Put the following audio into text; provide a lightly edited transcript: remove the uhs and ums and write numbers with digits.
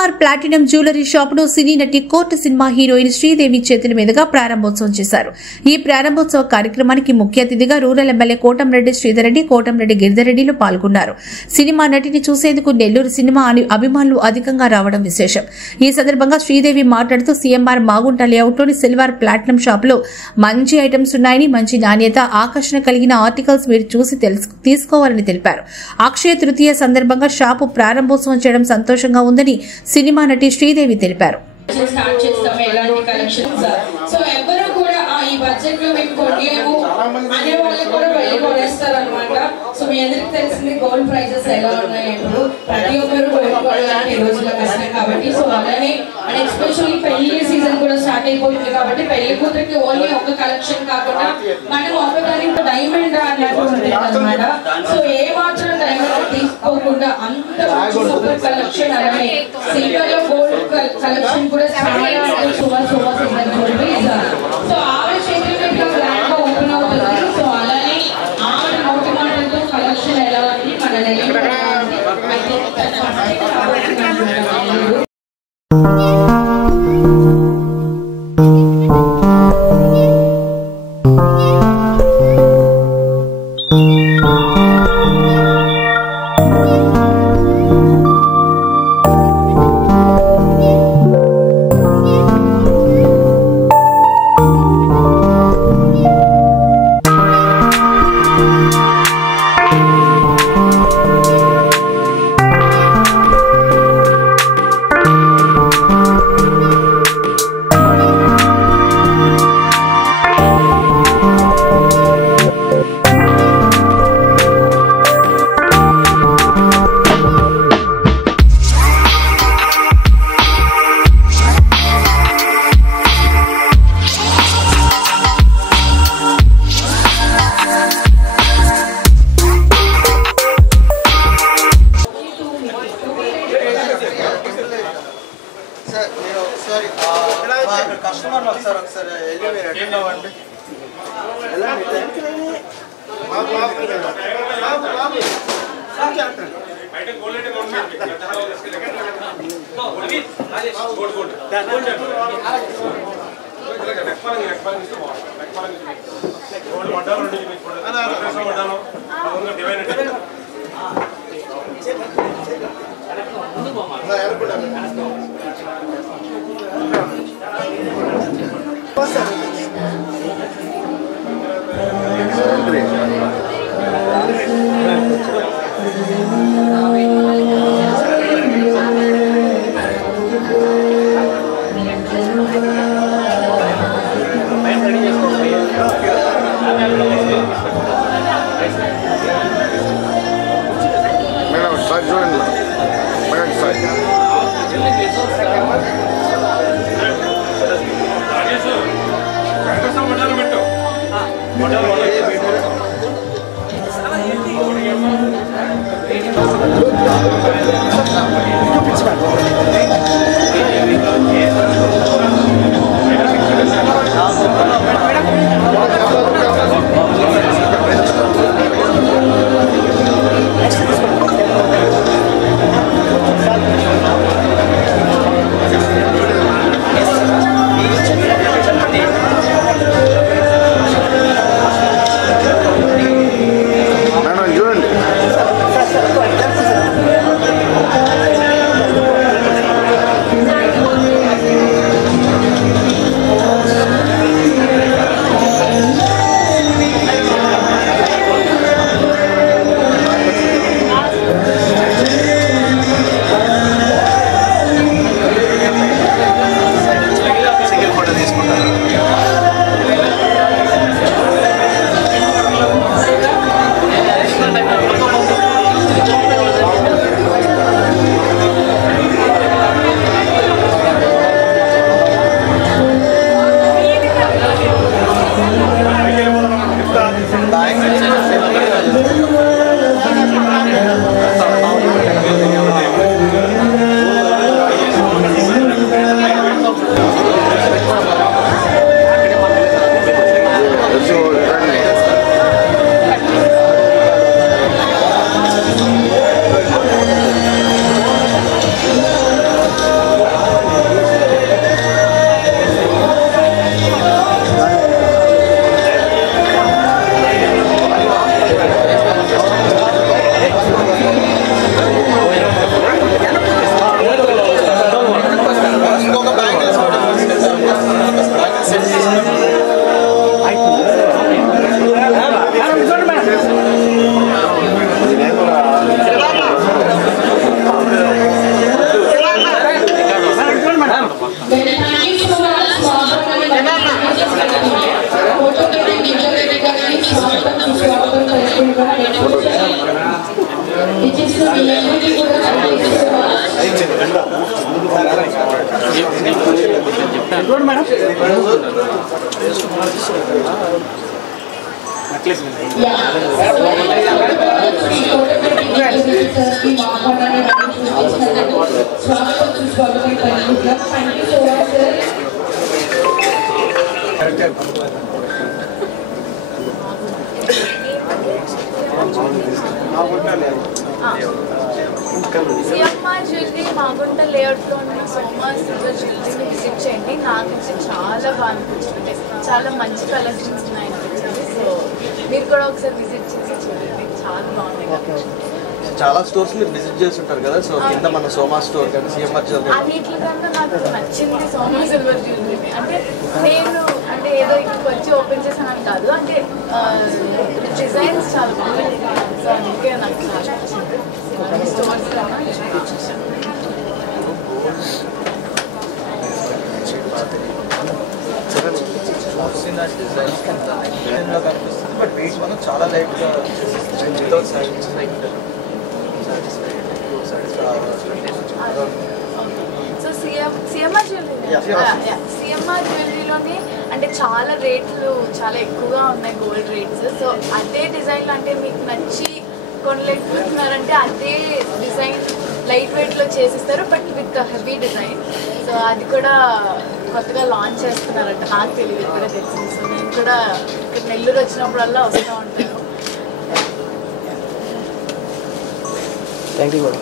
CMR platinum jewellery shop ను సినీ నటి court cinema heroine Sridevi చేతుల మీదుగా ప్రారంభోత్సవం చేశారు. ఈ ప్రారంభోత్సవ కార్యక్రమానికి ముఖ్య అతిథిగా రూరల్ ఎమ్మెల్యే కోటంరెడ్డి శ్రీధర్ రెడ్డి, కోటంరెడ్డి గిరిధర్రెడ్డిలు పాల్గొన్నారు. సినిమా నటిని చూసేందుకు నెల్లూరు సినిమా అభిమానులు అధికంగా రావడం విశేషం. ఈ సందర్భంగా శ్రీదేవి మాట్లాడుతూ సిఎంఆర్ మాగుంట లేఅవుట్లోని సిల్వర్ ప్లాటినం షాప్ లో మంచి ఐటమ్స్ ఉన్నాయని, మంచి నాణ్యత, ఆకర్షణ కలిగిన ఆర్టికల్స్ మీరు చూసి తీసుకోవాలని తెలిపారు. అక్షయ తృతీయ సందర్భంగా షాపు ప్రారంభోత్సవం చేయడం సంతోషంగా ఉందని సినిమా నటి శ్రీదేవి తెలిపారు. గోల్డ్ ప్రైజెస్ ఎలా ఉన్నాయి ఇప్పుడు ప్రతి ఒక్కరు కొనుక్కోవడానికి రోజుల కష్టం కాబట్టి సో అలానే అండ్ ఎస్పెషల్లీ పెళ్లి సీజన్ కూడా స్టార్ట్ అయిపోతుంది కాబట్టి పెళ్లి కూతురికి ఓన్లీ ఒక కలెక్షన్ కాకుండా మనం ఒకదానికి డైమండ్ అన్నట్టు ఉంటుంది అనమాట. సో ఏ మాత్రం డైమండ్ తీసుకోకుండా అంత సూపర్ కలెక్షన్ అలానే సిల్వర్ లో గోల్డ్ కలెక్షన్ కూడా చాలా సూపర్ సూపర్ సో ఆవిడ చేతుల మీద బ్రాండ్ గా ఓపెన్ అవుతుంది. సో అలానే ఆవిడ నోటి మాటలతో కలెక్షన్ ఎలా ఉంది మన కస్టమర్ ఒకసారి వెళ్ళి అటెండ్ అవ్వండి. సిఎంఆర్ జ్యువెలరీ మాగుంట లేఅవుట్లో ఉన్న సోమా సిల్వర్ జ్యువెలరీని విజిట్ చేయండి. నాకైతే చాలా బాగా అనిపించింది, చాలా మంచి కలెక్షన్స్ ఉన్నాయి అనిపించింది. సో మీరు కూడా ఒకసారి విజిట్ చేసి చూడండి, చాలా బాగుంది. చాలా స్టోర్స్ మీరు విజిట్ చేస్తుంటారు కదా, సో కింద మన సోమా స్టోర్ కానీ సిఎంఆర్ జ్యువెలరీ అన్నిటికన్నా నాకు నచ్చింది సోమా సిల్వర్ జ్యువెలరీ. అంటే నేను ఏదో ఇక్కడికి వచ్చి ఓపెన్ చేశానని కాదు, అంటే డిజైన్స్ చాలా బాగుంది. సో అందుకే నాకు చాలా నచ్చింది. స్టోర్స్ కన్నా కనిపిస్తుంది, బట్ వెయిట్ మనం చాలా లైట్గా సో సిఎంఆర్ జ్యువెలరీలోనే అంటే చాలా రేట్లు చాలా ఎక్కువగా ఉన్నాయి, గోల్డ్ రేట్స్. సో అదే డిజైన్లు అంటే మీకు నచ్చి కొనలేకపోతున్నారంటే అదే డిజైన్ లైట్ వెయిట్లో చేసిస్తారు, but with heavy design. So అది కూడా కొత్తగా లాంచ్ చేస్తున్నారంట, నాకు తెలియదు, కూడా తెలిసింది. సో నేను కూడా ఇక్కడ నెల్లూరు వచ్చినప్పుడల్లా వస్తూ ఉంటాను. Thank you.